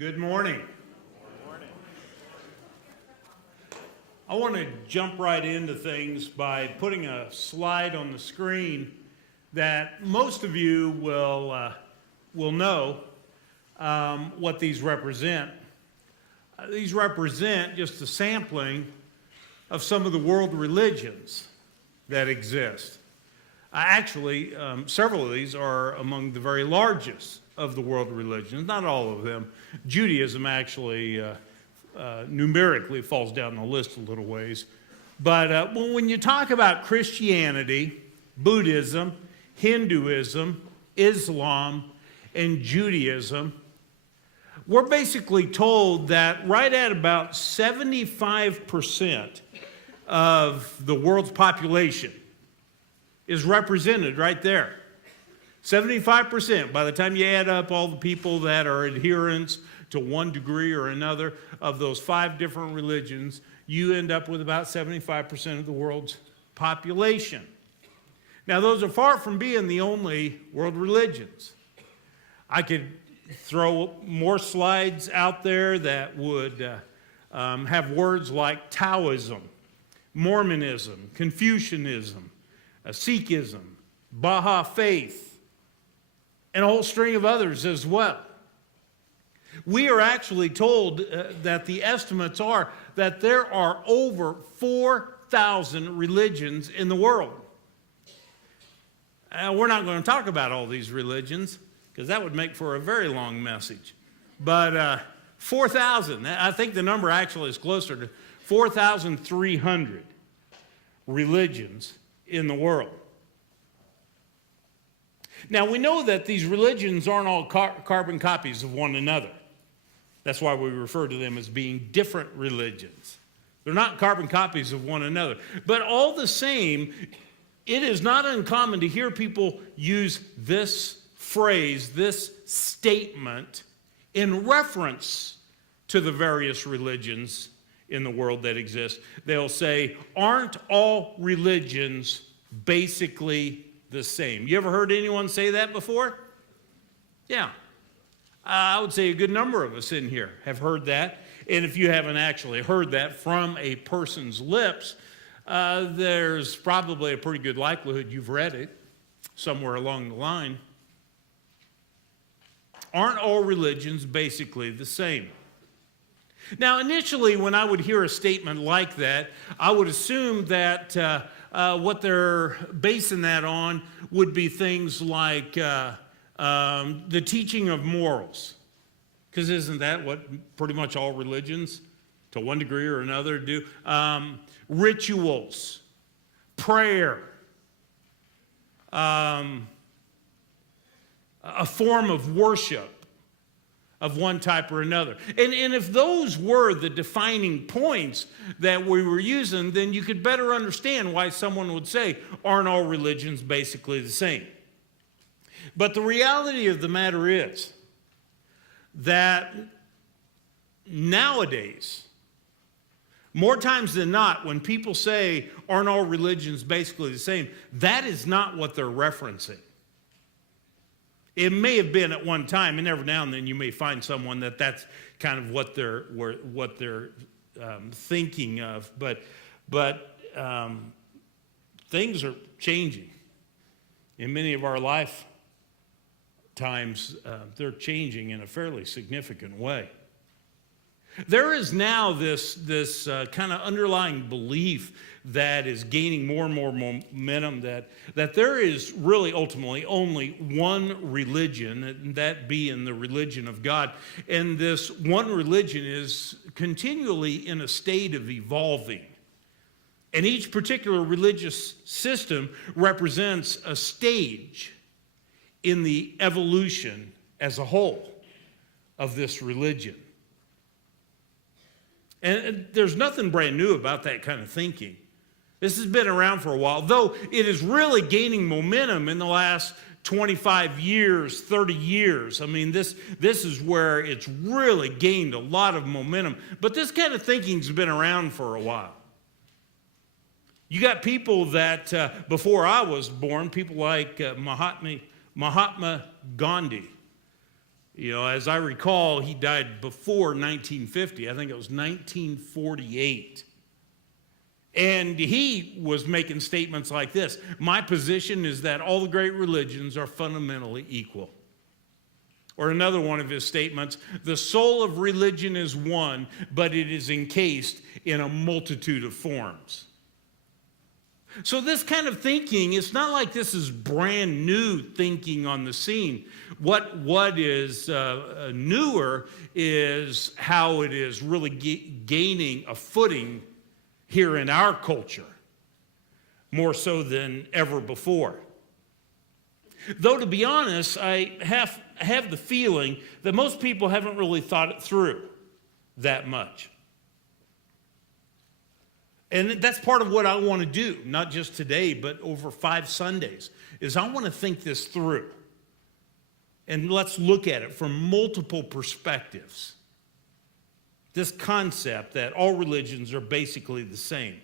Good morning. I want to jump right into things by putting a slide on the screen that most of you will know what these represent. These represent just a sampling of some of the world religions that exist. Actually, several of these are among the very largest of the world religions, not all of them. Judaism actually numerically falls down the list a little ways. But when you talk about Christianity, Buddhism, Hinduism, Islam, and Judaism, we're basically told that right at about 75% of the world's population is represented right there. 75%, by the time you add up all the people that are adherents to one degree or another of those 5 different religions, you end up with about 75% of the world's population. Now, those are far from being the only world religions. I could throw more slides out there that would have words like Taoism, Mormonism, Confucianism, Sikhism, Baha'i faith, and a whole string of others as well. We are actually told that the estimates are that there are over 4,000 religions in the world. We're not going to talk about all these religions because that would make for a very long message. But 4,000, I think the number actually is closer to 4,300 religions in the world. Now, we know that these religions aren't all carbon copies of one another. That's why we refer to them as being different religions. They're not carbon copies of one another. But all the same, it is not uncommon to hear people use this phrase, this statement, in reference to the various religions in the world that exist. They'll say, aren't all religions basically the same? You ever heard anyone say that before? Yeah. I would say a good number of us in here have heard that. And if you haven't actually heard that from a person's lips, there's probably a pretty good likelihood you've read it somewhere along the line. Aren't all religions basically the same? Now, initially, when I would hear a statement like that, I would assume that what they're basing that on would be things like the teaching of morals. Because isn't that what pretty much all religions, to one degree or another, do? Rituals, prayer, a form of worship of one type or another. And if those were the defining points that we were using, then you could better understand why someone would say, aren't all religions basically the same? But the reality of the matter is that nowadays, more times than not, when people say, aren't all religions basically the same, that is not what they're referencing. It may have been at one time, and every now and then you may find someone that's kind of what they're thinking of. But things are changing. In many of our lifetimes, they're changing in a fairly significant way. There is now this kind of underlying belief that is gaining more and more momentum that there is really ultimately only one religion, and that being the religion of God. And this one religion is continually in a state of evolving. And each particular religious system represents a stage in the evolution as a whole of this religion. And there's nothing brand new about that kind of thinking. This has been around for a while, though it is really gaining momentum in the last 25 years, 30 years. I mean, this is where it's really gained a lot of momentum. But this kind of thinking's been around for a while. You got people that, before I was born, people like Mahatma Gandhi. As I recall, he died before 1950. I think it was 1948. And he was making statements like this: my position is that all the great religions are fundamentally equal. Or another one of his statements: the soul of religion is one, but it is encased in a multitude of forms. So this kind of thinking, it's not like this is brand new thinking on the scene. What is newer is how it is really gaining a footing here in our culture, more so than ever before. Though, to be honest, I have the feeling that most people haven't really thought it through that much. And that's part of what I want to do, not just today, but over 5 Sundays, is I want to think this through. And let's look at it from multiple perspectives. This concept that all religions are basically the same.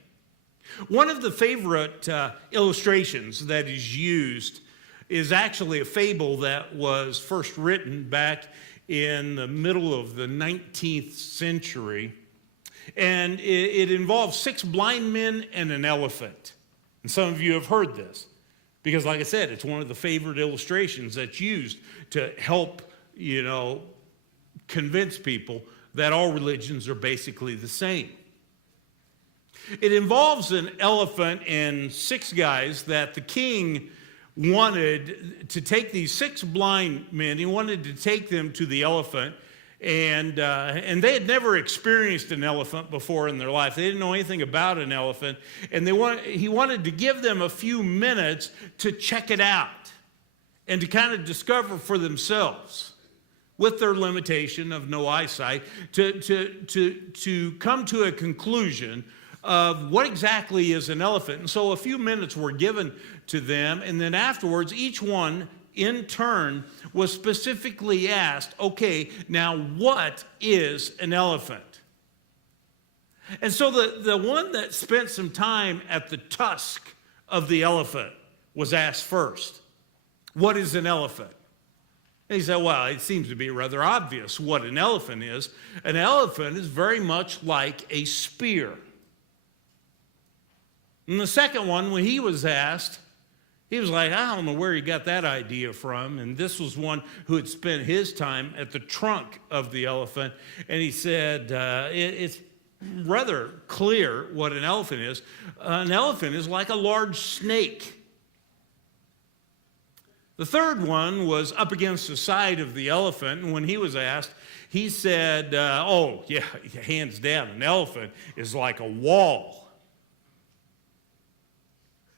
One of the favorite illustrations that is used is actually a fable that was first written back in the middle of the 19th century. And it involves 6 blind men and an elephant. And some of you have heard this because, like I said, it's one of the favorite illustrations that's used to help, convince people that all religions are basically the same. It involves an elephant and 6 guys that the king wanted to take these 6 blind men. He wanted to take them to the elephant, and they had never experienced an elephant before in their life. They didn't know anything about an elephant, and he wanted to give them a few minutes to check it out and to kind of discover for themselves, with their limitation of no eyesight, to come to a conclusion of what exactly is an elephant. And so a few minutes were given to them, and then afterwards, each one in turn was specifically asked, okay, now what is an elephant? And so the one that spent some time at the tusk of the elephant was asked first, what is an elephant? And he said, well, it seems to be rather obvious what an elephant is. An elephant is very much like a spear. And the second one, when he was asked, he was like, I don't know where he got that idea from. And this was one who had spent his time at the trunk of the elephant. And he said, it's rather clear what an elephant is. An elephant is like a large snake. The third one was up against the side of the elephant, and when he was asked, he said, oh, yeah, hands down, an elephant is like a wall.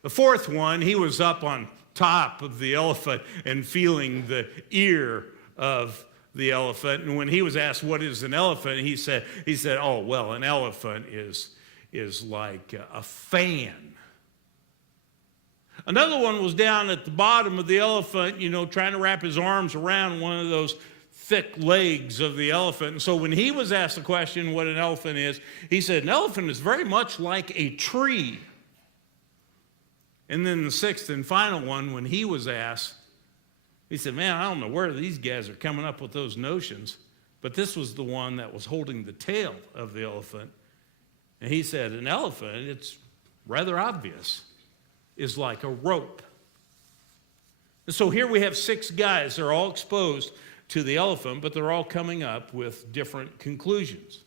The fourth one, he was up on top of the elephant and feeling the ear of the elephant, and when he was asked what is an elephant, he said, oh, well, an elephant is like a fan. Another one was down at the bottom of the elephant, trying to wrap his arms around one of those thick legs of the elephant. And so when he was asked the question what an elephant is, he said, an elephant is very much like a tree. And then the sixth and final one, when he was asked, he said, man, I don't know where these guys are coming up with those notions, but this was the one that was holding the tail of the elephant. And he said, an elephant, it's rather obvious, is like a rope. And so here we have 6 guys. They're all exposed to the elephant, but they're all coming up with different conclusions.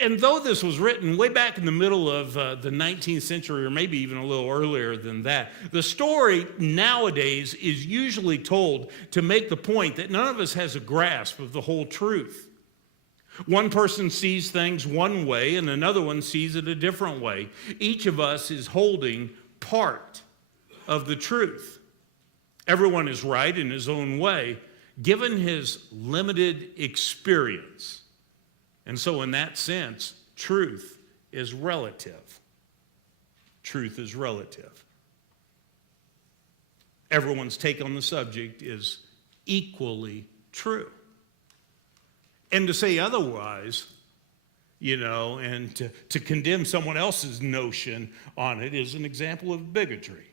And though this was written way back in the middle of the 19th century, or maybe even a little earlier than that, the story nowadays is usually told to make the point that none of us has a grasp of the whole truth. One person sees things one way and another one sees it a different way. Each of us is holding part of the truth. Everyone is right in his own way, given his limited experience. And so in that sense, truth is relative. Truth is relative. Everyone's take on the subject is equally true. And to say otherwise, and to condemn someone else's notion on it is an example of bigotry.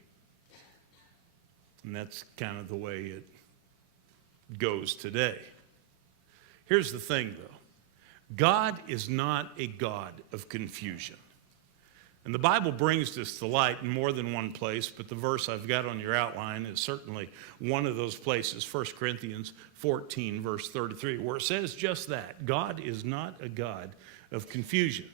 And that's kind of the way it goes today. Here's the thing, though. God is not a God of confusion. And the Bible brings this to light in more than one place, but the verse I've got on your outline is certainly one of those places, 1 Corinthians 14, verse 33, where it says just that. God is not a God of confusion.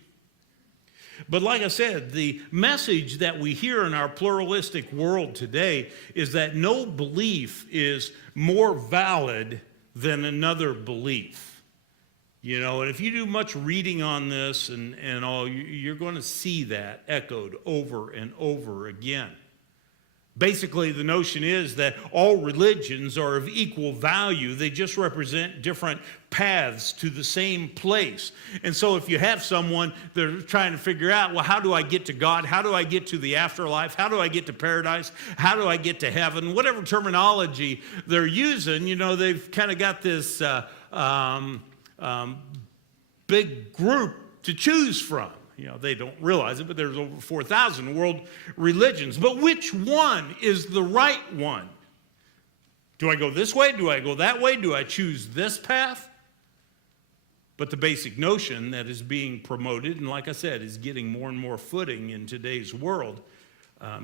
But like I said, the message that we hear in our pluralistic world today is that no belief is more valid than another belief. You know, and if you do much reading on this and all, you're going to see that echoed over and over again. Basically, the notion is that all religions are of equal value. They just represent different paths to the same place. And so if you have someone that are trying to figure out, well, how do I get to God? How do I get to the afterlife? How do I get to paradise? How do I get to heaven? Whatever terminology they're using, you know, they've kind of got this big group to choose from. You know, they don't realize it, but there's over 4,000 world religions. But which one is the right one? Do I go this way? Do I go that way? Do I choose this path? But the basic notion that is being promoted, and like I said, is getting more and more footing in today's world,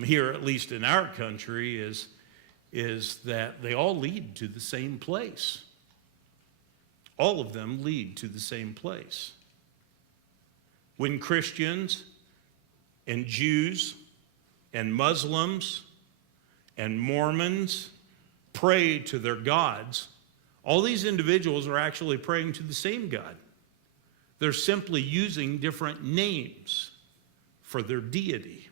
here at least in our country, is that they all lead to the same place. All of them lead to the same place. When Christians and Jews and Muslims and Mormons pray to their gods, all these individuals are actually praying to the same God. They're simply using different names for their deity.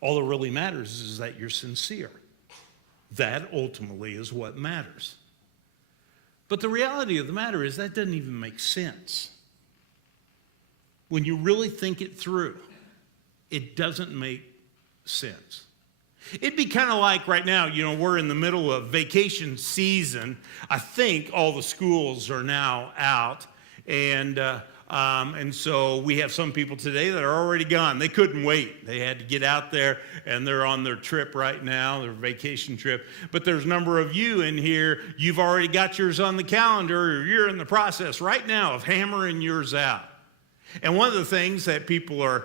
All that really matters is that you're sincere. That ultimately is what matters. But the reality of the matter is that doesn't even make sense. When you really think it through, it doesn't make sense. It'd be kind of like right now, you know, we're in the middle of vacation season. I think all the schools are now out, and so we have some people today that are already gone. They couldn't wait. They had to get out there, and they're on their trip right now, their vacation trip. But there's a number of you in here, you've already got yours on the calendar, or you're in the process right now of hammering yours out. And one of the things that people are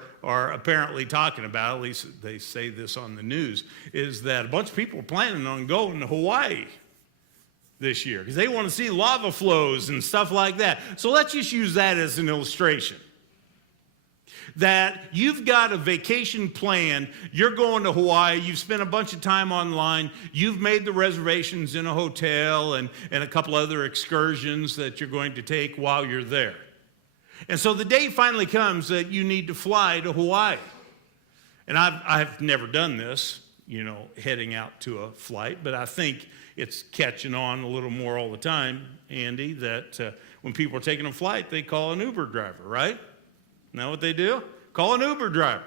apparently talking about, at least they say this on the news, is that a bunch of people are planning on going to Hawaii this year because they want to see lava flows and stuff like that. So let's just use that as an illustration. That you've got a vacation plan, you're going to Hawaii, you've spent a bunch of time online, you've made the reservations in a hotel and a couple other excursions that you're going to take while you're there. And so the day finally comes that you need to fly to Hawaii. And I've never done this, you know, heading out to a flight, but I think it's catching on a little more all the time, Andy, that when people are taking a flight, they call an Uber driver, right? Isn't that what they do? Call an Uber driver.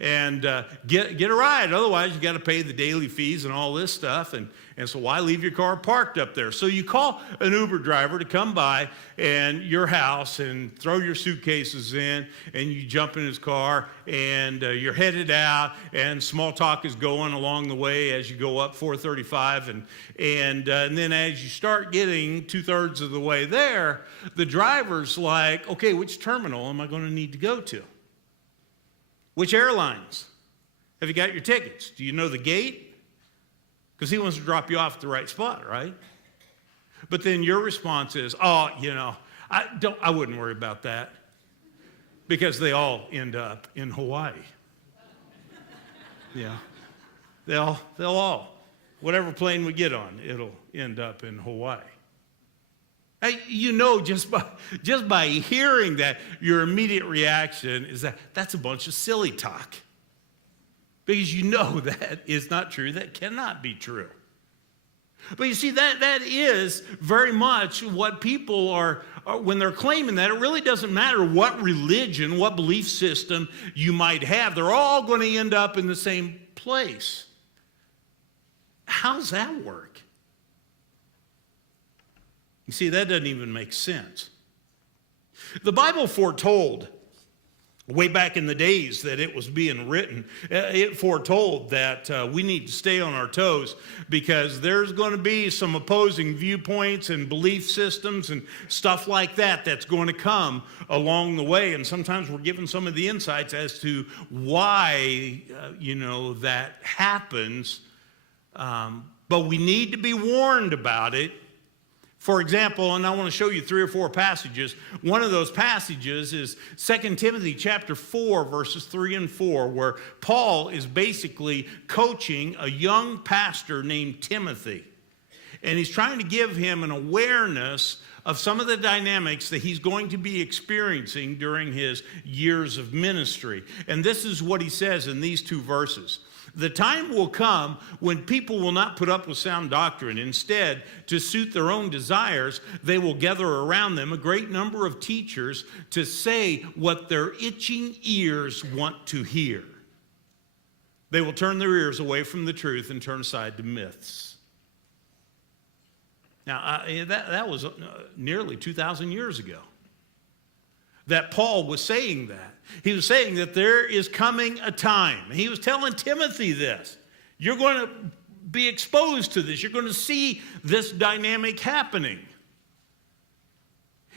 And get a ride. Otherwise, you got to pay the daily fees and all this stuff. And so why leave your car parked up there? So you call an Uber driver to come by and your house and throw your suitcases in, and you jump in his car, and you're headed out, and small talk is going along the way as you go up 435. And then as you start getting 2/3 of the way there, the driver's like, okay, which terminal am I going to need to go to? Which airlines? Have you got your tickets? Do you know the gate? Because he wants to drop you off at the right spot, right? But then your response is, oh, you know, I wouldn't worry about that. Because they all end up in Hawaii. Yeah. They'll all, whatever plane we get on, it'll end up in Hawaii. Hey, you know, just by hearing that, your immediate reaction is that that's a bunch of silly talk. Because you know that is not true. That cannot be true. But you see, that is very much what people are when they're claiming that. It really doesn't matter what religion, what belief system you might have. They're all going to end up in the same place. How's that work? You see, that doesn't even make sense. The Bible foretold Way back in the days that it was being written, it foretold that we need to stay on our toes because there's going to be some opposing viewpoints and belief systems and stuff like that that's going to come along the way. And sometimes we're given some of the insights as to why, that happens. But we need to be warned about it. For example, and I want to show you 3 or 4 passages. One of those passages is 2 Timothy chapter 4, verses 3 and 4, where Paul is basically coaching a young pastor named Timothy. And he's trying to give him an awareness of some of the dynamics that he's going to be experiencing during his years of ministry. And this is what he says in these 2 verses. The time will come when people will not put up with sound doctrine. Instead, to suit their own desires, they will gather around them a great number of teachers to say what their itching ears want to hear. They will turn their ears away from the truth and turn aside to myths. Now, that was nearly 2,000 years ago that Paul was saying that. He was saying that there is coming a time. He was telling Timothy this. You're going to be exposed to this. You're going to see this dynamic happening.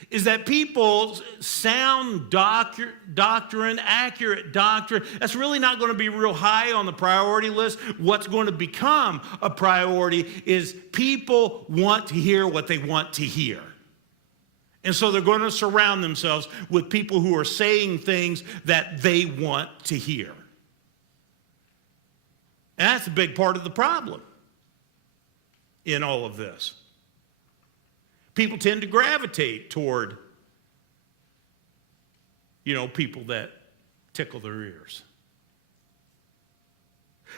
Is that people's sound doctrine, accurate doctrine, that's really not going to be real high on the priority list. What's going to become a priority is people want to hear what they want to hear. And so they're going to surround themselves with people who are saying things that they want to hear. And that's a big part of the problem in all of this. People tend to gravitate toward, people that tickle their ears.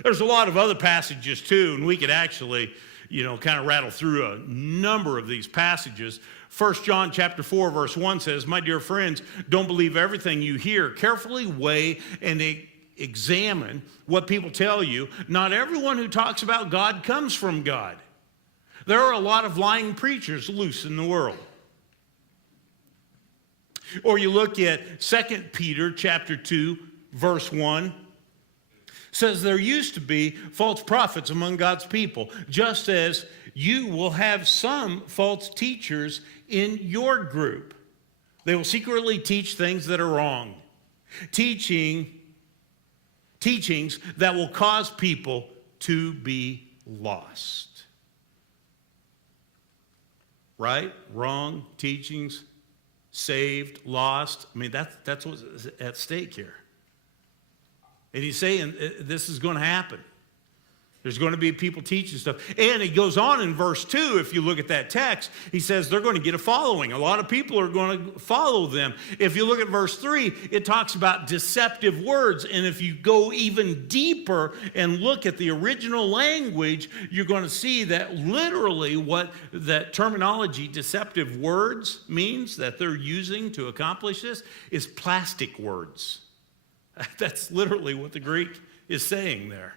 There's a lot of other passages too, and we could actually, kind of rattle through a number of these passages. 1 John chapter 4, verse 1 says, "My dear friends, don't believe everything you hear. Carefully weigh and examine what people tell you. Not everyone who talks about God comes from God. There are a lot of lying preachers loose in the world." Or you look at 2 Peter chapter 2, verse 1. Says there used to be false prophets among God's people, just as you will have some false teachers in your group. They will secretly teach things that are wrong, teachings that will cause people to be lost. Right? Wrong teachings, saved, lost. I mean, that's what's at stake here. And he's saying this is going to happen. There's going to be people teaching stuff. And he goes on in verse 2, if you look at that text, he says they're going to get a following. A lot of people are going to follow them. If you look at verse 3, it talks about deceptive words. And if you go even deeper and look at the original language, you're going to see that literally what that terminology, deceptive words, means that they're using to accomplish this is plastic words. That's literally what the Greek is saying there.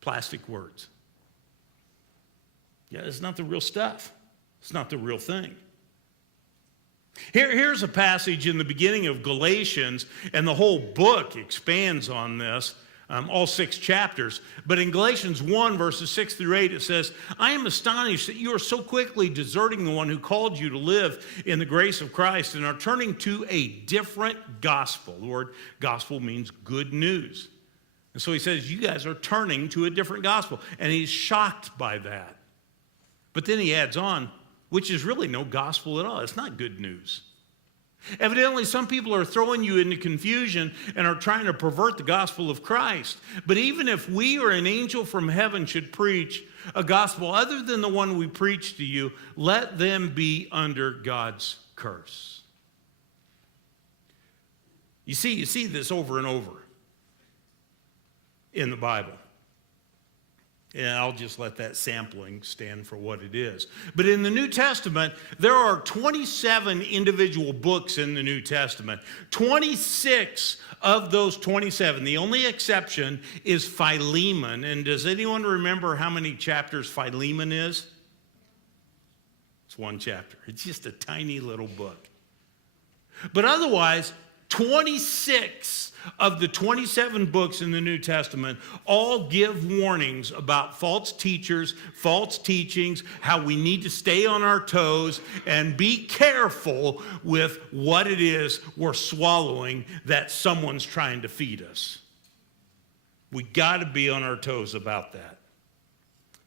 Plastic words. Yeah, it's not the real stuff. It's not the real thing. Here's a passage in the beginning of Galatians, and the whole book expands on this, all 6 chapters. But in Galatians 1, verses 6 through 8, it says, "I am astonished that you are so quickly deserting the one who called you to live in the grace of Christ and are turning to a different gospel." The word gospel means good news. And so he says, you guys are turning to a different gospel. And he's shocked by that. But then he adds on, which is really no gospel at all. It's not good news. Evidently, some people are throwing you into confusion and are trying to pervert the gospel of Christ. But even if we or an angel from heaven should preach a gospel other than the one we preach to you, let them be under God's curse. You see this over and over in the Bible. And I'll just let that sampling stand for what it is. But in the New Testament, there are 27 individual books in the New Testament. 26 of those 27, the only exception is Philemon. And does anyone remember how many chapters Philemon is? It's 1 chapter. It's just a tiny little book. But otherwise, 26 of the 27 books in the New Testament all give warnings about false teachers, false teachings, how we need to stay on our toes and be careful with what it is we're swallowing that someone's trying to feed us. We got to be on our toes about that.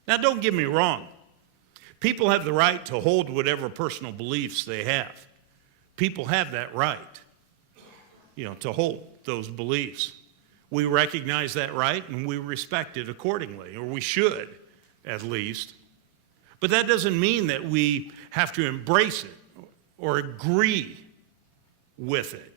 Now, don't get me wrong. People have the right to hold whatever personal beliefs they have. People have that right, to hold those beliefs. We recognize that right and we respect it accordingly, or we should at least. But that doesn't mean that we have to embrace it or agree with it.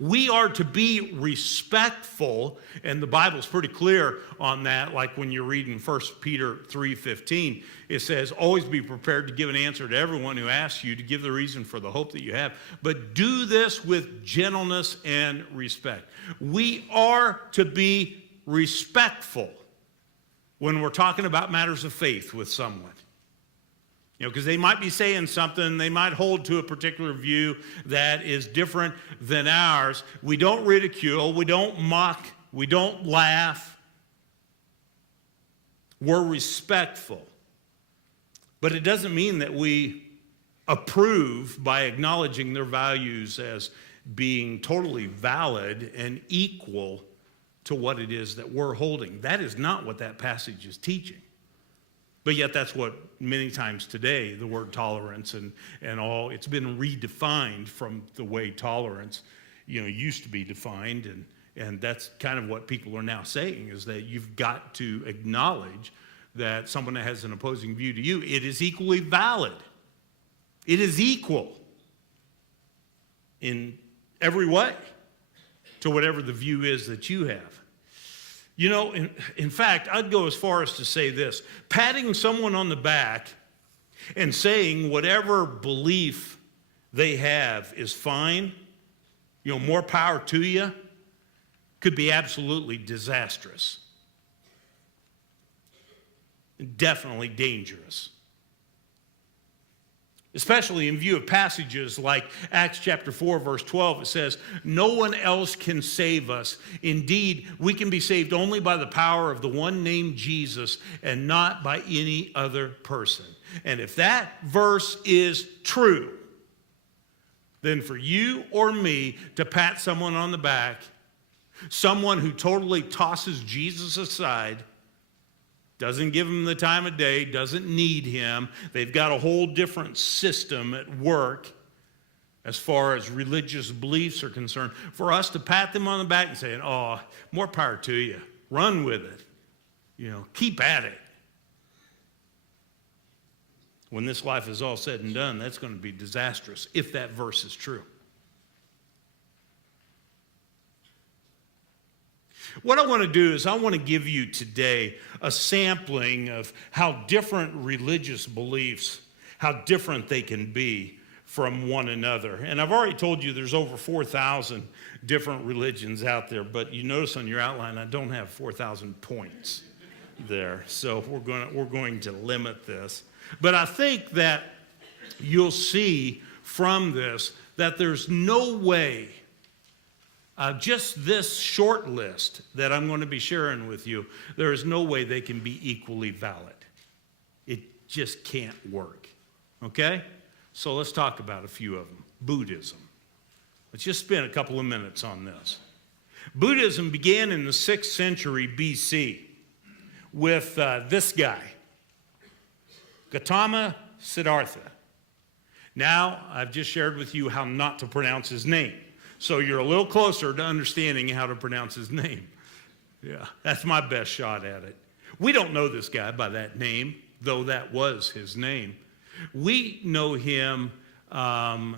We are to be respectful, and the Bible's pretty clear on that, like when you're reading 1 Peter 3:15, it says, always be prepared to give an answer to everyone who asks you, to give the reason for the hope that you have, but do this with gentleness and respect. We are to be respectful when we're talking about matters of faith with someone. Because they might be saying something, they might hold to a particular view that is different than ours. We don't ridicule, we don't mock, we don't laugh. We're respectful. But it doesn't mean that we approve by acknowledging their values as being totally valid and equal to what it is that we're holding. That is not what that passage is teaching. But yet that's what many times today, the word tolerance and all, it's been redefined from the way tolerance, used to be defined. And that's kind of what people are now saying, is that you've got to acknowledge that someone that has an opposing view to you, it is equally valid. It is equal in every way to whatever the view is that you have. In fact, I'd go as far as to say this: patting someone on the back and saying whatever belief they have is fine, more power to you, could be absolutely disastrous. Definitely dangerous. Especially in view of passages like Acts chapter 4, verse 12, it says, no one else can save us. Indeed, we can be saved only by the power of the one named Jesus and not by any other person. And if that verse is true, then for you or me to pat someone on the back, someone who totally tosses Jesus aside, doesn't give him the time of day, doesn't need him. They've got a whole different system at work as far as religious beliefs are concerned. For us to pat them on the back and say, oh, more power to you. Run with it. Keep at it. When this life is all said and done, that's going to be disastrous if that verse is true. What I want to do is I want to give you today a sampling of how different religious beliefs, how different they can be from one another. And I've already told you there's over 4,000 different religions out there, but you notice on your outline I don't have 4,000 points there. So we're going to limit this. But I think that you'll see from this that there's no way just this short list that I'm going to be sharing with you, there is no way they can be equally valid. It just can't work. Okay? So let's talk about a few of them. Buddhism. Let's just spend a couple of minutes on this. Buddhism began in the 6th century BC with this guy, Gautama Siddhartha. Now, I've just shared with you how not to pronounce his name. So you're a little closer to understanding how to pronounce his name. Yeah, that's my best shot at it. We don't know this guy by that name, though that was his name. We know him by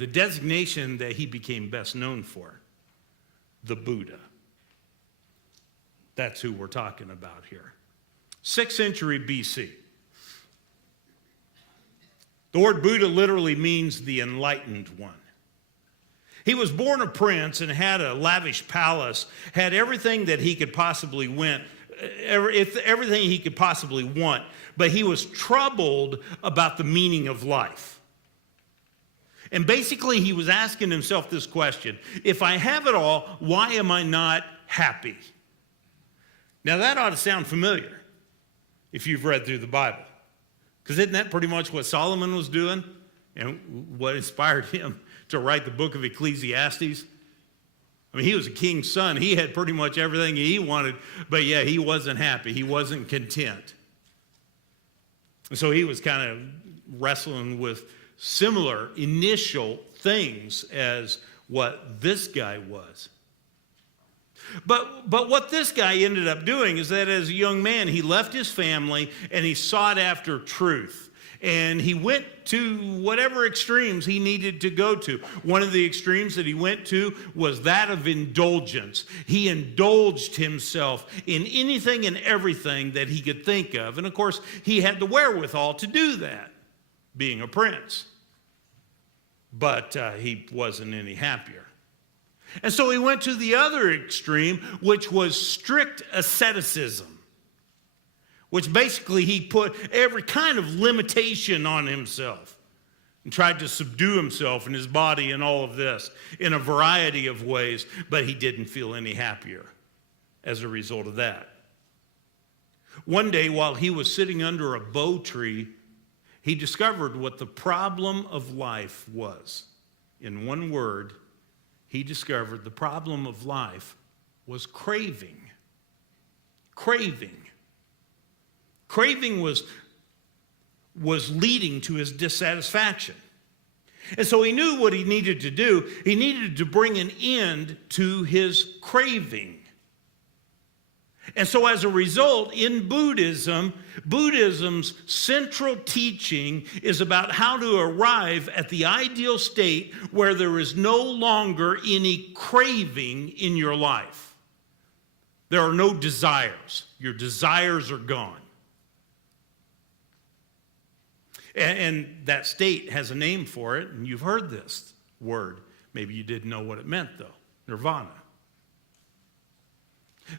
the designation that he became best known for, the Buddha. That's who we're talking about here. 6th century BC. The word Buddha literally means the enlightened one. He was born a prince and had a lavish palace, had everything that he could possibly want, everything he could possibly want, but he was troubled about the meaning of life. And basically, he was asking himself this question: if I have it all, why am I not happy? Now, that ought to sound familiar if you've read through the Bible. Because isn't that pretty much what Solomon was doing and what inspired him to write the book of Ecclesiastes? I mean, he was a king's son. He had pretty much everything he wanted, but yeah, he wasn't happy. He wasn't content. And so he was kind of wrestling with similar initial things as what this guy was. But what this guy ended up doing is that as a young man, he left his family and he sought after truth. And he went to whatever extremes he needed to go to. One of the extremes that he went to was that of indulgence. He indulged himself in anything and everything that he could think of. And of course, he had the wherewithal to do that, being a prince. But he wasn't any happier. And so he went to the other extreme, which was strict asceticism, which basically he put every kind of limitation on himself and tried to subdue himself and his body and all of this in a variety of ways, but he didn't feel any happier as a result of that. One day, while he was sitting under a bow tree, he discovered what the problem of life was. In one word, he discovered the problem of life was craving. Craving. Craving was leading to his dissatisfaction. And so he knew what he needed to do. He needed to bring an end to his craving. And so as a result, in Buddhism, Buddhism's central teaching is about how to arrive at the ideal state where there is no longer any craving in your life. There are no desires. Your desires are gone. And that state has a name for it, and you've heard this word. Maybe you didn't know what it meant, though. Nirvana.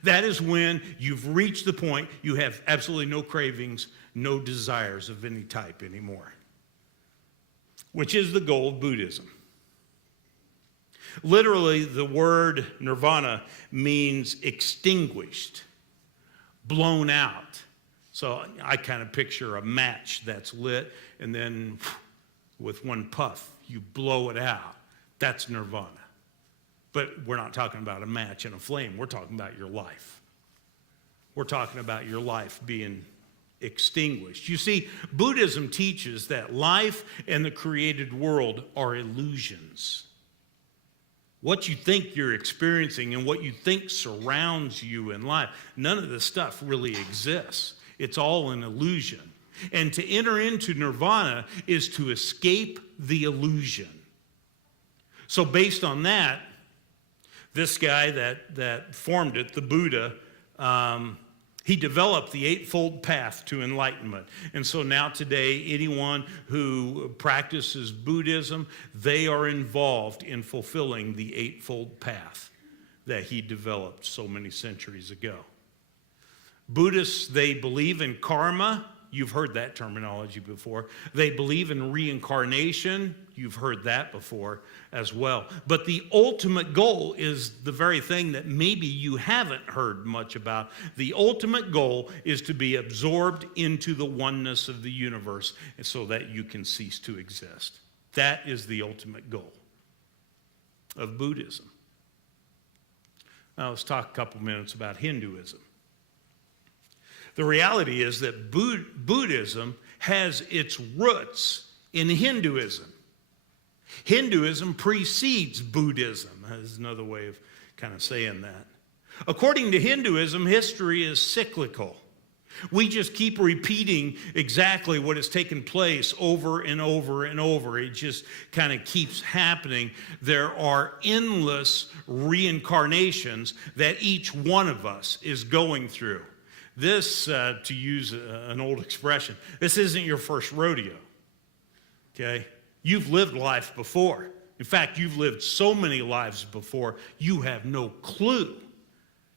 That is when you've reached the point you have absolutely no cravings, no desires of any type anymore, which is the goal of Buddhism. Literally, the word nirvana means extinguished, blown out. So I kind of picture a match that's lit, and then with one puff, you blow it out. That's nirvana. But we're not talking about a match and a flame. We're talking about your life. We're talking about your life being extinguished. You see, Buddhism teaches that life and the created world are illusions. What you think you're experiencing and what you think surrounds you in life, none of this stuff really exists. It's all an illusion. And to enter into nirvana is to escape the illusion. So based on that, this guy that formed it, the Buddha, he developed the eightfold path to enlightenment. And so now today, anyone who practices Buddhism, they are involved in fulfilling the eightfold path that he developed so many centuries ago. Buddhists, they believe in karma. You've heard that terminology before. They believe in reincarnation. You've heard that before as well. But the ultimate goal is the very thing that maybe you haven't heard much about. The ultimate goal is to be absorbed into the oneness of the universe so that you can cease to exist. That is the ultimate goal of Buddhism. Now let's talk a couple minutes about Hinduism. The reality is that Buddhism has its roots in Hinduism. Hinduism precedes Buddhism. That's another way of kind of saying that. According to Hinduism, history is cyclical. We just keep repeating exactly what has taken place over and over and over. It just kind of keeps happening. There are endless reincarnations that each one of us is going through. This, to use an old expression, this isn't your first rodeo, okay? You've lived life before. In fact, you've lived so many lives before, you have no clue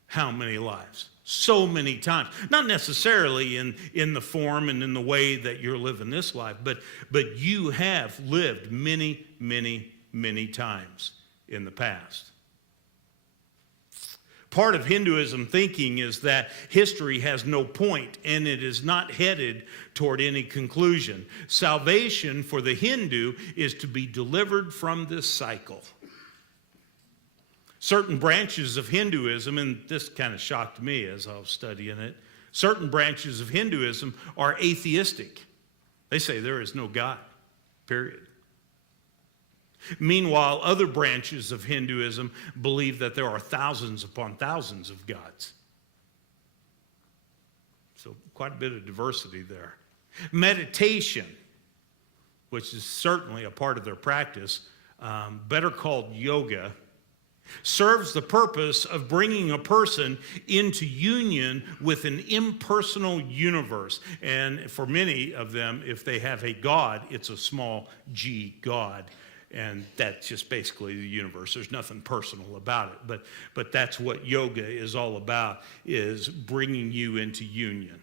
how many lives So many times. Not necessarily in the form and in the way that you're living this life, but you have lived many, many, many times in the past. Part of Hinduism thinking is that history has no point and it is not headed toward any conclusion. Salvation for the Hindu is to be delivered from this cycle. Certain branches of Hinduism, and this kind of shocked me as I was studying it, certain branches of Hinduism are atheistic. They say there is no God, period. Meanwhile, other branches of Hinduism believe that there are thousands upon thousands of gods. So quite a bit of diversity there. Meditation, which is certainly a part of their practice, better called yoga, serves the purpose of bringing a person into union with an impersonal universe. And for many of them, if they have a God, it's a small g God. And that's just basically the universe. There's nothing personal about it. But that's what yoga is all about, is bringing you into union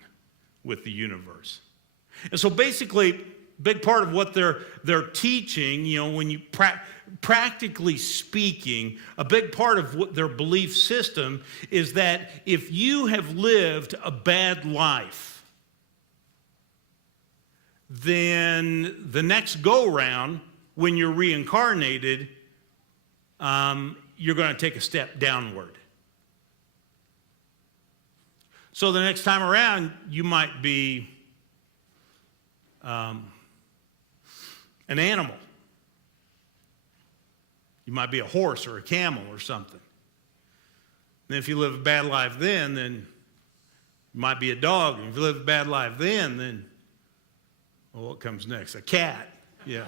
with the universe. And so basically, big part of what they're teaching, when you practically speaking, a big part of what their belief system is that if you have lived a bad life, then the next go-round, when you're reincarnated, you're going to take a step downward. So the next time around, you might be an animal. You might be a horse or a camel or something. And if you live a bad life then you might be a dog. And if you live a bad life then, well, what comes next? A cat. Yeah.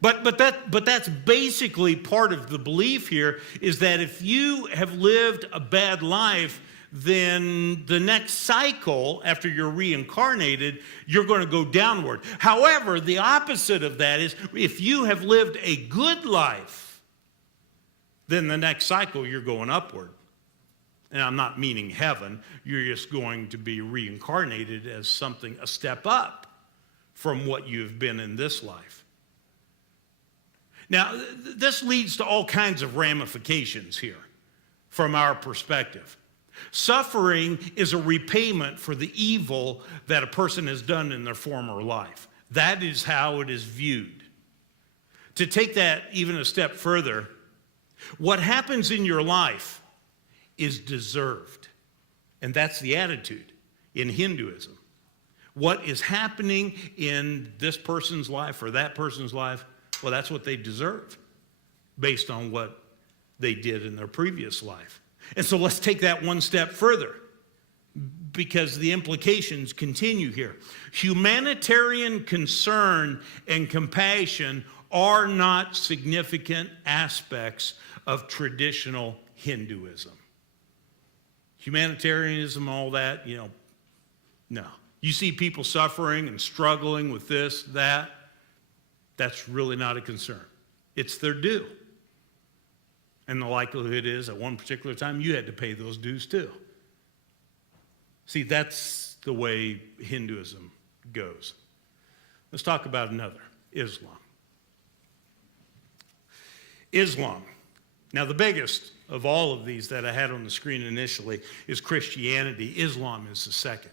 But that's basically part of the belief here, is that if you have lived a bad life, then the next cycle, after you're reincarnated, you're going to go downward. However, the opposite of that is, if you have lived a good life, then the next cycle you're going upward. And I'm not meaning heaven. You're just going to be reincarnated as something, a step up from what you've been in this life. Now, this leads to all kinds of ramifications here from our perspective. Suffering is a repayment for the evil that a person has done in their former life. That is how it is viewed. To take that even a step further, what happens in your life is deserved. And that's the attitude in Hinduism. What is happening in this person's life or that person's life, well, that's what they deserve based on what they did in their previous life. And so let's take that one step further, because the implications continue here. Humanitarian concern and compassion are not significant aspects of traditional Hinduism. Humanitarianism, all that, no. You see people suffering and struggling with this, that. That's really not a concern. It's their due. And the likelihood is at one particular time you had to pay those dues too. See, that's the way Hinduism goes. Let's talk about another, Islam. Islam. Now, the biggest of all of these that I had on the screen initially is Christianity. Islam is the second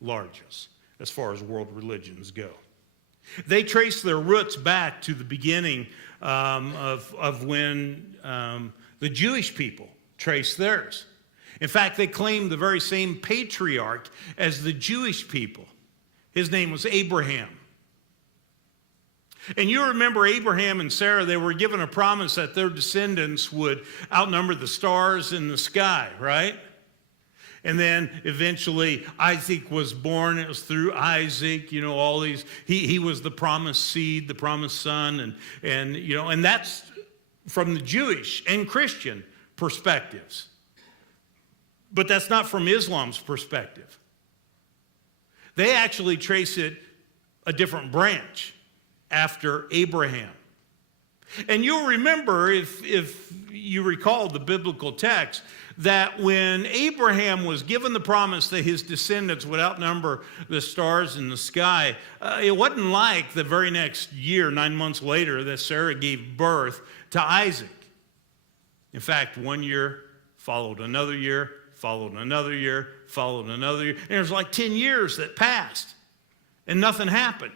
largest as far as world religions go. They trace their roots back to the beginning of when the Jewish people traced theirs. In fact, they claim the very same patriarch as the Jewish people. His name was Abraham. And you remember Abraham and Sarah, they were given a promise that their descendants would outnumber the stars in the sky, right? And then eventually Isaac was born. It was through Isaac, all these. He was the promised seed, the promised son, and that's from the Jewish and Christian perspectives. But that's not from Islam's perspective. They actually trace it a different branch after Abraham. And you'll remember, if you recall the biblical text, that when Abraham was given the promise that his descendants would outnumber the stars in the sky, it wasn't like the very next year, 9 months later, that Sarah gave birth to Isaac. In fact, 1 year followed another year, followed another year, followed another year. And it was like 10 years that passed, and nothing happened.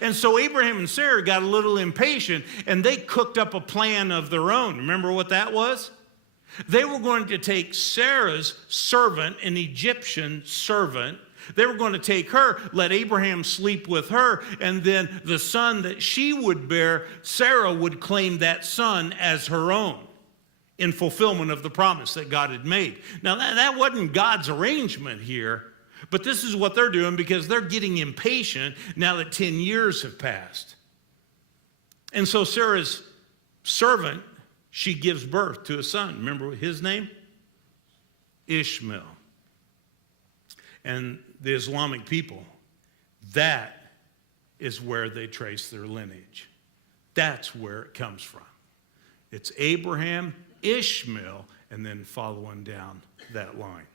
And so Abraham and Sarah got a little impatient, and they cooked up a plan of their own. Remember what that was? They were going to take Sarah's servant, an Egyptian servant. They were going to take her, let Abraham sleep with her, and then the son that she would bear, Sarah would claim that son as her own in fulfillment of the promise that God had made. Now, that wasn't God's arrangement here, but this is what they're doing because they're getting impatient now that 10 years have passed. And so Sarah's servant, she gives birth to a son. Remember his name? Ishmael. And the Islamic people, that is where they trace their lineage. That's where it comes from. It's Abraham, Ishmael, and then following down that line.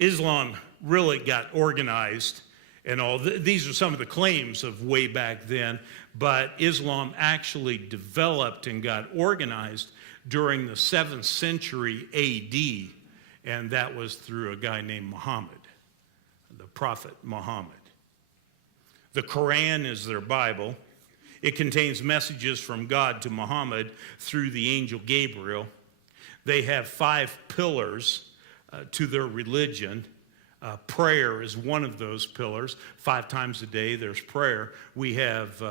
Islam really got organized and all. These are some of the claims of way back then, but Islam actually developed and got organized during the 7th century AD, and that was through a guy named Muhammad, the Prophet Muhammad. The Quran is their Bible. It contains messages from God to Muhammad through the angel Gabriel. They have 5 pillars to their religion. Prayer is one of those pillars. 5 times a day there's prayer. We have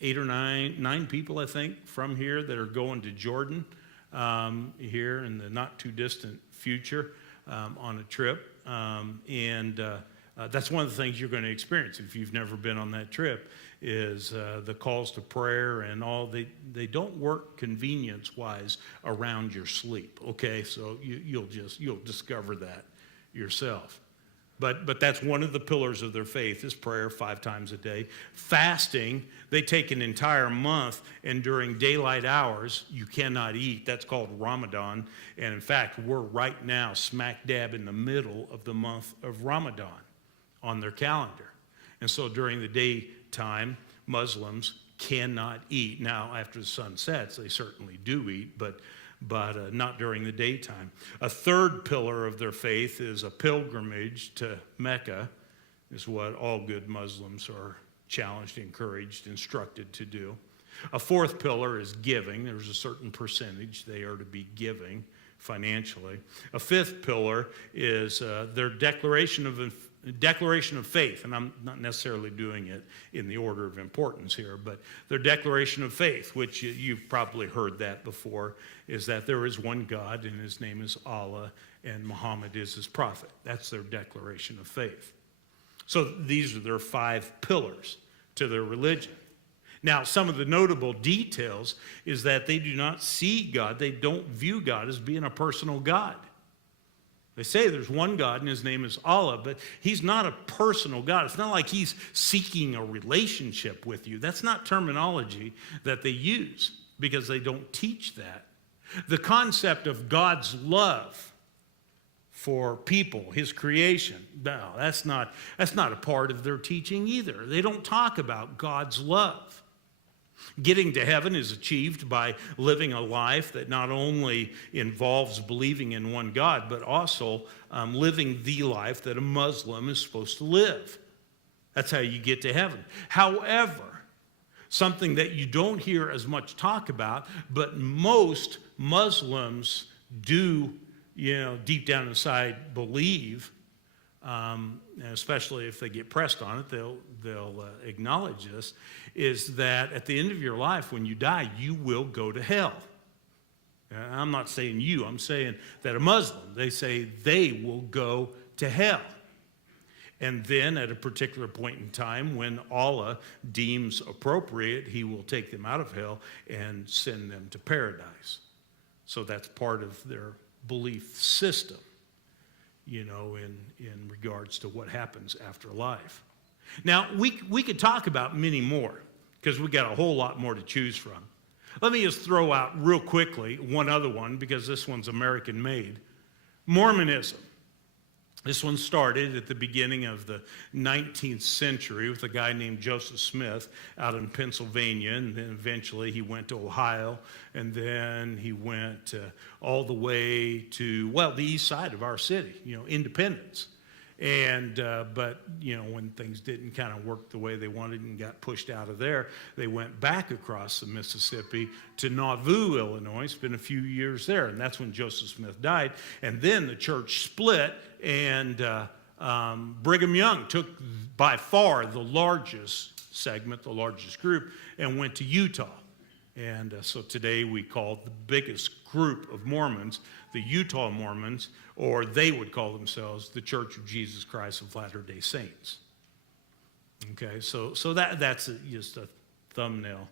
8 or 9 people, I think, from here that are going to Jordan here in the not too distant future on a trip. That's one of the things you're going to experience if you've never been on that trip, is the calls to prayer and all. They don't work convenience-wise around your sleep, okay? So you'll discover that yourself. But that's one of the pillars of their faith, is prayer 5 times a day. Fasting, they take an entire month, and during daylight hours, you cannot eat. That's called Ramadan. And in fact, we're right now smack dab in the middle of the month of Ramadan on their calendar. And so during the daytime, Muslims cannot eat. Now, after the sun sets, they certainly do eat, but not during the daytime. A third pillar of their faith is a pilgrimage to Mecca, is what all good Muslims are challenged, encouraged, instructed to do. A fourth pillar is giving. There's a certain percentage they are to be giving financially. A fifth pillar is their declaration of faith, and I'm not necessarily doing it in the order of importance here, but their declaration of faith, which you've probably heard that before, is that there is one God and his name is Allah and Muhammad is his prophet. That's their declaration of faith. So these are their 5 pillars to their religion. Now, some of the notable details is that they do not see God. They don't view God as being a personal God. They say there's one God and his name is Allah, but he's not a personal God. It's not like he's seeking a relationship with you. That's not terminology that they use because they don't teach that. The concept of God's love for people, his creation, no, that's not a part of their teaching either. They don't talk about God's love. Getting to heaven is achieved by living a life that not only involves believing in one God, but also living the life that a Muslim is supposed to live. That's how you get to heaven. However, something that you don't hear as much talk about, but most Muslims do, deep down inside believe, and especially if they get pressed on it, they'll acknowledge this, is that at the end of your life, when you die, you will go to hell. I'm not saying you, I'm saying that a Muslim, they say they will go to hell. And then at a particular point in time, when Allah deems appropriate, he will take them out of hell and send them to paradise. So that's part of their belief system, in regards to what happens after life. Now, we could talk about many more because we got a whole lot more to choose from. Let me just throw out real quickly one other one because this one's American-made. Mormonism. This one started at the beginning of the 19th century with a guy named Joseph Smith out in Pennsylvania, and then eventually he went to Ohio, and then he went all the way to, well, the east side of our city, Independence. And but when things didn't kind of work the way they wanted and got pushed out of there, they went back across the Mississippi to Nauvoo, Illinois. Spent a few years there, and that's when Joseph Smith died. And then the church split, and Brigham Young took by far the largest segment, the largest group, and went to Utah. And so today we call the biggest group of Mormons the Utah Mormons, or they would call themselves the Church of Jesus Christ of Latter-day Saints. Okay, so that's just a thumbnail,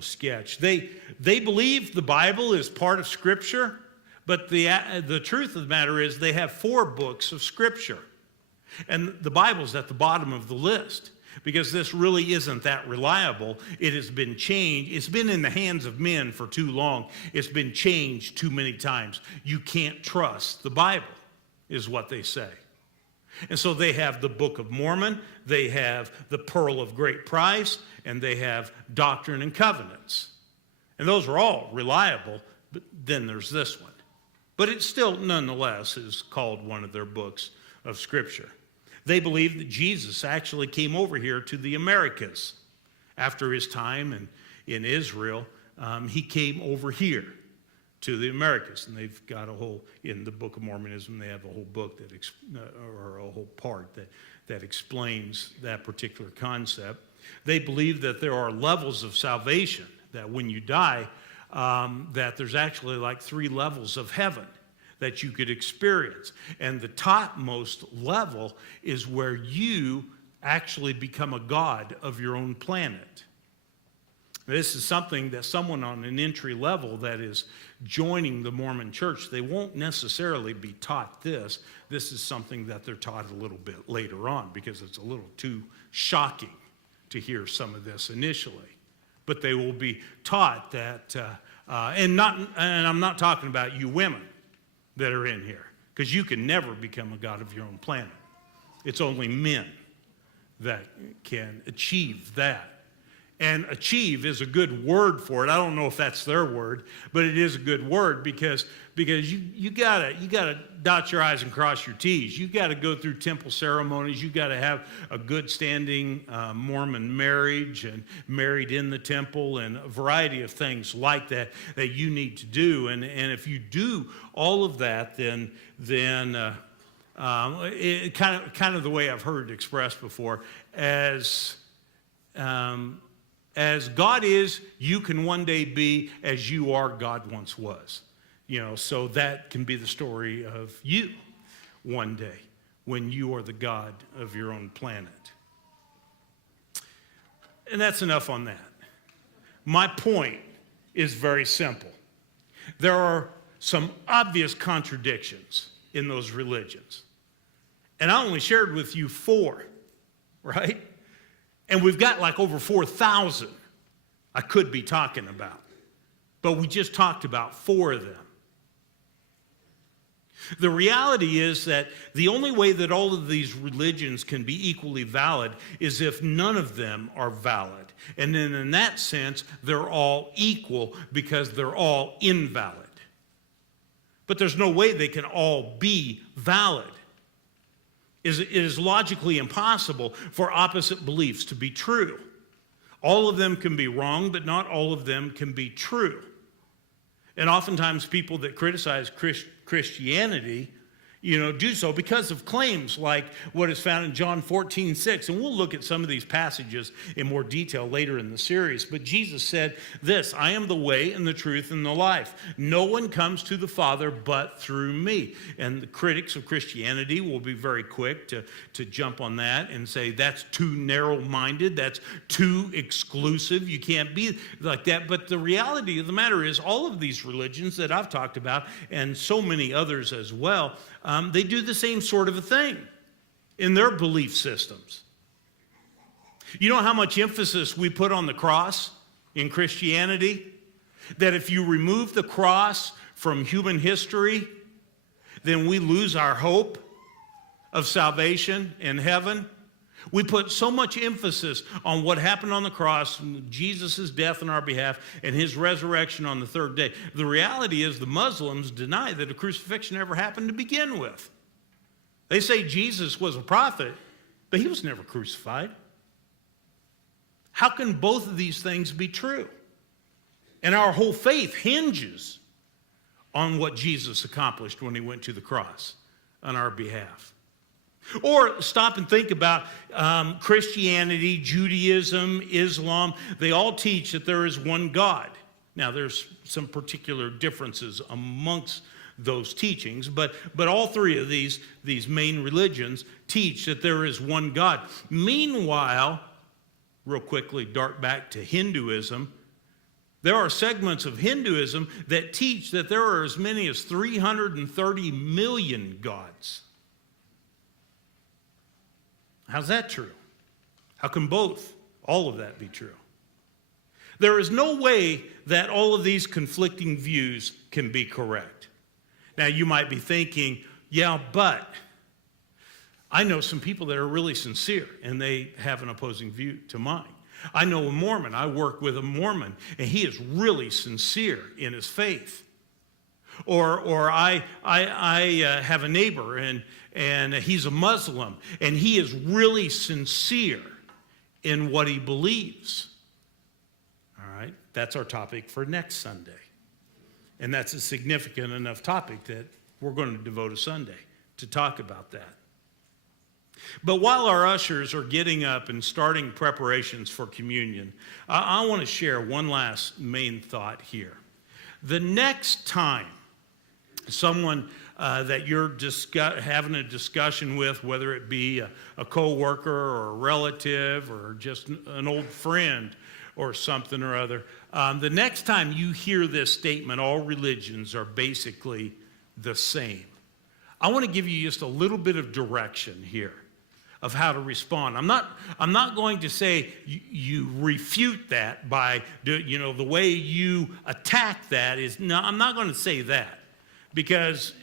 sketch. They believe the Bible is part of Scripture, but the truth of the matter is they have 4 books of Scripture, and the Bible's at the bottom of the list. Because this really isn't that reliable. It has been changed. It's been in the hands of men for too long. It's been changed too many times. You can't trust the Bible, is what they say. And so they have the Book of Mormon, they have the Pearl of Great Price, and they have Doctrine and Covenants. And those are all reliable, but then there's this one. But it still, nonetheless, is called one of their books of Scripture. They believe that Jesus actually came over here to the Americas. After his time in Israel, he came over here to the Americas. And they've got in the Book of Mormonism, they have a whole book or a whole part that explains that particular concept. They believe that there are levels of salvation, that when you die, that there's actually like 3 levels of heaven that you could experience. And the topmost level is where you actually become a god of your own planet. This is something that someone on an entry level that is joining the Mormon church, they won't necessarily be taught this. This is something that they're taught a little bit later on because it's a little too shocking to hear some of this initially. But they will be taught that, and I'm not talking about you women that are in here, because you can never become a god of your own planet. It's only men that can achieve that. And achieve is a good word for it. I don't know if that's their word, but it is a good word because you gotta dot your I's and cross your T's. You gotta go through temple ceremonies. You gotta have a good standing Mormon marriage and married in the temple and a variety of things like that you need to do. And if you do all of that, then it kind of the way I've heard it expressed before, as God is, you can one day be as you are, God once was. So that can be the story of you one day when you are the God of your own planet. And that's enough on that. My point is very simple. There are some obvious contradictions in those religions. And I only shared with you 4, right? And we've got like over 4,000 I could be talking about. But we just talked about 4 of them. The reality is that the only way that all of these religions can be equally valid is if none of them are valid. And then in that sense, they're all equal because they're all invalid. But there's no way they can all be valid. It is logically impossible for opposite beliefs to be true. All of them can be wrong, but not all of them can be true. And oftentimes people that criticize Christianity, do so because of claims like what is found in John 14:6. And we'll look at some of these passages in more detail later in the series. But Jesus said this, I am the way and the truth and the life. No one comes to the Father but through me. And the critics of Christianity will be very quick to jump on that and say that's too narrow-minded, that's too exclusive, you can't be like that. But the reality of the matter is all of these religions that I've talked about, and so many others as well, they do the same sort of a thing in their belief systems. You know how much emphasis we put on the cross in Christianity? That if you remove the cross from human history, then we lose our hope of salvation in heaven. We put so much emphasis on what happened on the cross, Jesus' death on our behalf, and his resurrection on the third day. The reality is the Muslims deny that a crucifixion ever happened to begin with. They say Jesus was a prophet, but he was never crucified. How can both of these things be true? And our whole faith hinges on what Jesus accomplished when he went to the cross on our behalf. Or stop and think about Christianity, Judaism, Islam. They all teach that there is one God. Now, there's some particular differences amongst those teachings, but all three of these main religions teach that there is one God. Meanwhile, real quickly, dart back to Hinduism. There are segments of Hinduism that teach that there are as many as 330 million gods. How's that true? How can all of that be true? There is no way that all of these conflicting views can be correct. Now, you might be thinking, yeah, but I know some people that are really sincere and they have an opposing view to mine. I know a Mormon. I work with a Mormon, and he is really sincere in his faith. Or I have a neighbor, and he's a Muslim, and he is really sincere in what he believes. All right, that's our topic for next Sunday. And that's a significant enough topic that we're going to devote a Sunday to talk about that. But while our ushers are getting up and starting preparations for communion, I want to share one last main thought here. The next time someone that you're having a discussion with, whether it be a coworker or a relative or just an old friend or something or other, the next time you hear this statement, all religions are basically the same, I want to give you just a little bit of direction here of how to respond. I'm not going to say you refute that by, the way you attack that is, no, I'm not going to say that, because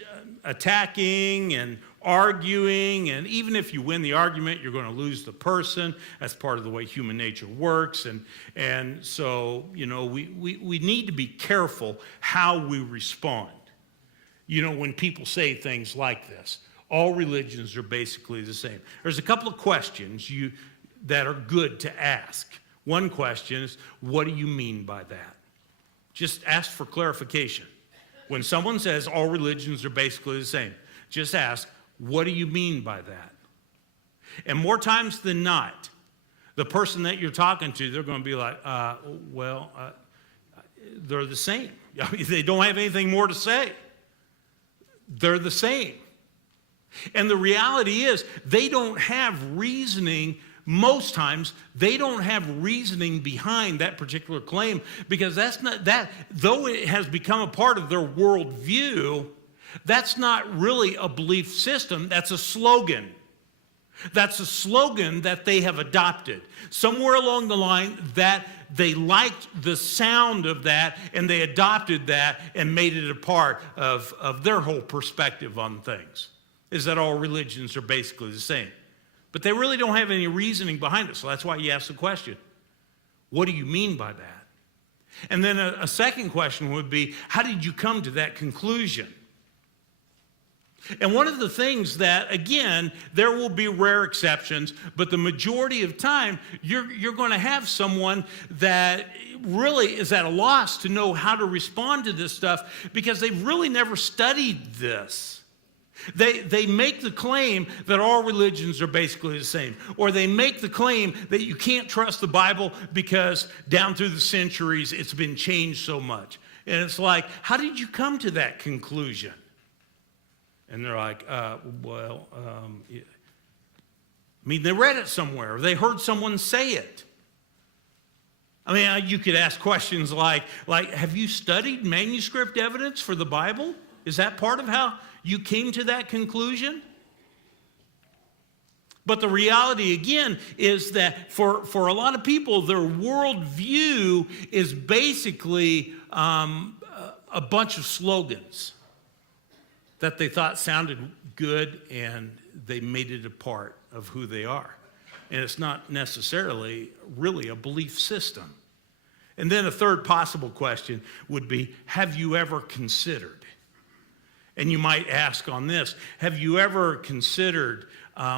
attacking and arguing, and even if you win the argument, you're going to lose the person. That's part of the way human nature works, and so, we need to be careful how we respond. When people say things like this, all religions are basically the same. There's a couple of questions that are good to ask. One question is, what do you mean by that? Just ask for clarification. When someone says all religions are basically the same, just ask, what do you mean by that? And more times than not, the person that you're talking to, they're going to be like, they're the same. They don't have anything more to say. They're the same. And the reality is, they don't have reasoning. Most times, they don't have reasoning behind that particular claim, because that's not that, though it has become a part of their worldview, that's not really a belief system. That's a slogan. That's a slogan that they have adopted. Somewhere along the line, that they liked the sound of that, and they adopted that and made it a part of their whole perspective on things, is that all religions are basically the same. But they really don't have any reasoning behind it, so that's why you ask the question, what do you mean by that? And then a second question would be, how did you come to that conclusion? And one of the things that, again, there will be rare exceptions, but the majority of time, you're going to have someone that really is at a loss to know how to respond to this stuff, because they've really never studied this. They make the claim that all religions are basically the same, or they make the claim that you can't trust the Bible because down through the centuries it's been changed so much. And it's like, how did you come to that conclusion? And they're like, they read it somewhere, or they heard someone say it. You could ask questions like, have you studied manuscript evidence for the Bible? Is that part of how you came to that conclusion? But the reality, again, is that for a lot of people, their worldview is basically a bunch of slogans that they thought sounded good, and they made it a part of who they are. And it's not necessarily really a belief system. And then a third possible question would be, have you ever considered? And you might ask on this, have you ever considered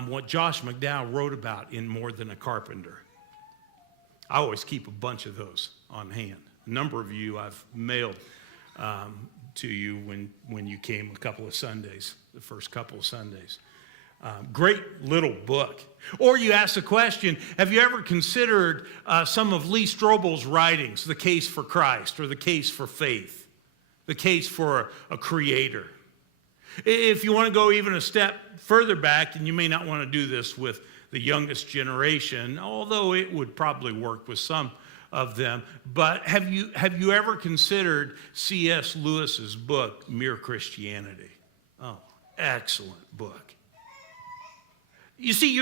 what Josh McDowell wrote about in More Than a Carpenter? I always keep a bunch of those on hand. A number of you I've mailed to you when you came a couple of Sundays, the first couple of Sundays. Great little book. Or you ask the question, have you ever considered some of Lee Strobel's writings, The Case for Christ, or The Case for Faith, The Case for a Creator? If you want to go even a step further back, and you may not want to do this with the youngest generation, although it would probably work with some of them, but have you ever considered C.S. Lewis's book, Mere Christianity? Oh, excellent book. You see,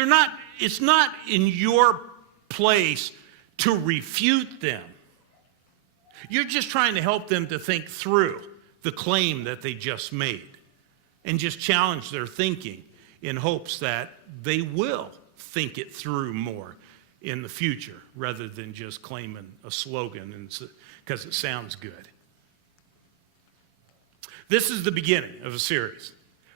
it's not in your place to refute them. You're just trying to help them to think through the claim that they just made and just challenge their thinking in hopes that they will think it through more in the future rather than just claiming a slogan because it sounds good. This is the beginning of a series.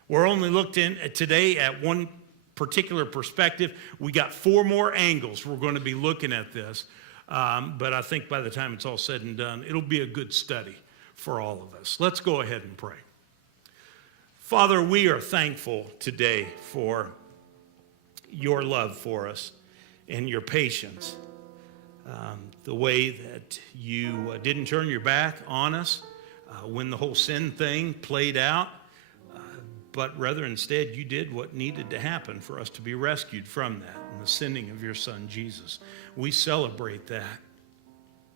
We're only looked in today at one particular perspective. We got 4 more angles we're going to be looking at this, but I think by the time it's all said and done, it'll be a good study for all of us. Let's go ahead and pray. Father, we are thankful today for your love for us and your patience, the way that you didn't turn your back on us when the whole sin thing played out, but rather instead you did what needed to happen for us to be rescued from that and the sending of your Son, Jesus. We celebrate that.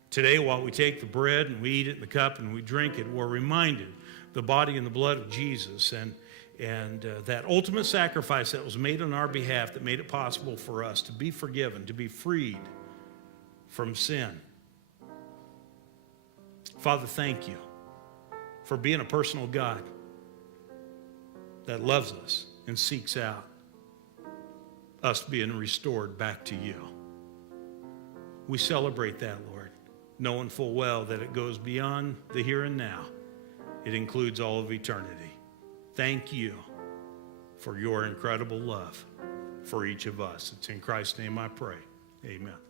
Today, while we take the bread and we eat it in the cup and we drink it, we're reminded the body and the blood of Jesus and that ultimate sacrifice that was made on our behalf that made it possible for us to be forgiven, to be freed from sin. Father, thank you for being a personal God that loves us and seeks out us being restored back to you. We celebrate that, Lord, knowing full well that it goes beyond the here and now. It includes all of eternity. Thank you for your incredible love for each of us. It's in Christ's name I pray. Amen.